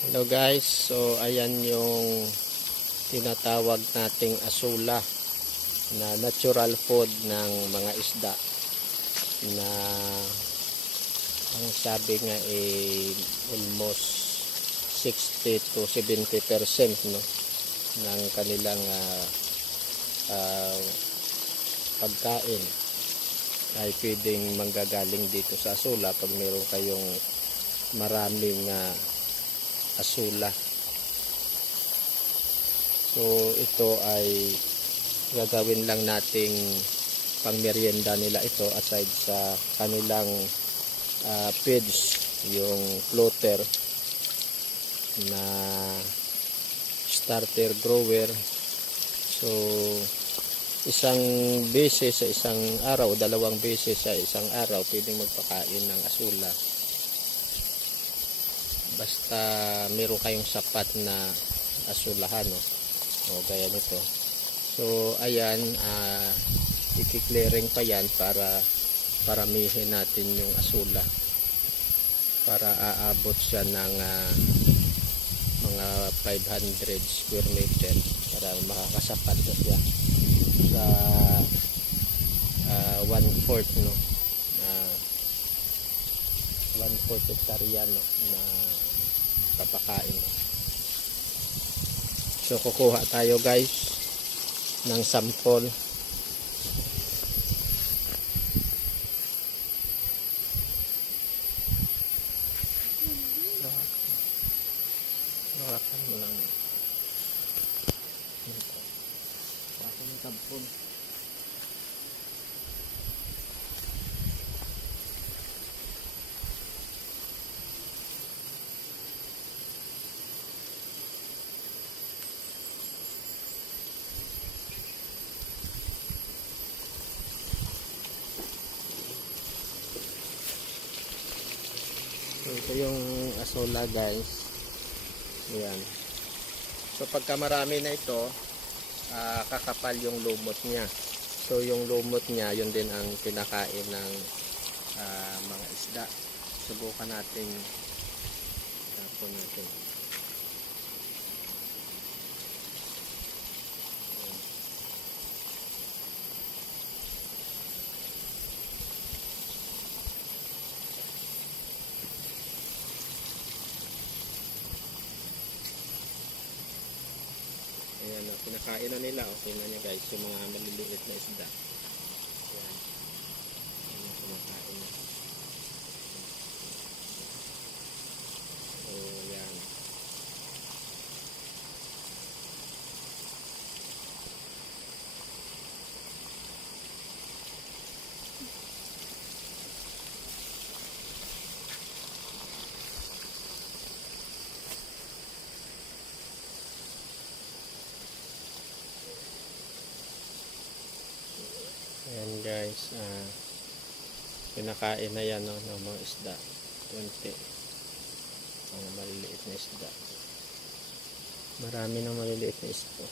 Hello guys, so ayan yung tinatawag nating asula na natural food ng mga isda na ang sabi nga almost 60 to 70% no, ng kanilang pagkain ay pwedeng manggagaling dito sa asula pag meron kayong maraming asula. So ito ay gagawin lang nating pangmeryenda nila ito aside sa kanilang feeds, yung floater na starter grower. So isang beses sa isang araw, dalawang beses sa isang araw pwedeng magpakain ng asula. Basta meron kayong sapat na asulahan, no? O gaya nito. So ayan, i-clearing pa yan para paramihin natin yung asula para aabot siya ng mga 500 square meter para makakasapat na siya sa 1/4 no, 1/4 hektarya no, na papakain. So kukuha tayo guys ng sample. Hawakan mo lang. Hawakan yung sample. So ito yung asula guys. Ayan. So pagka marami na ito, kakapal yung lumot niya. So yung lumot niya, yun din ang pinakain ng mga isda. Subukan natin. Tapon natin. Ayan, pinakain na nila. Okay na niya guys, yung mga maliliit na isda. Ayan. Ayan, pinakain na. So, ayan. Ayan guys, pinakain na yan no, ng mga isda. Kunti. Mga maliliit na isda. Marami ng maliliit na isda.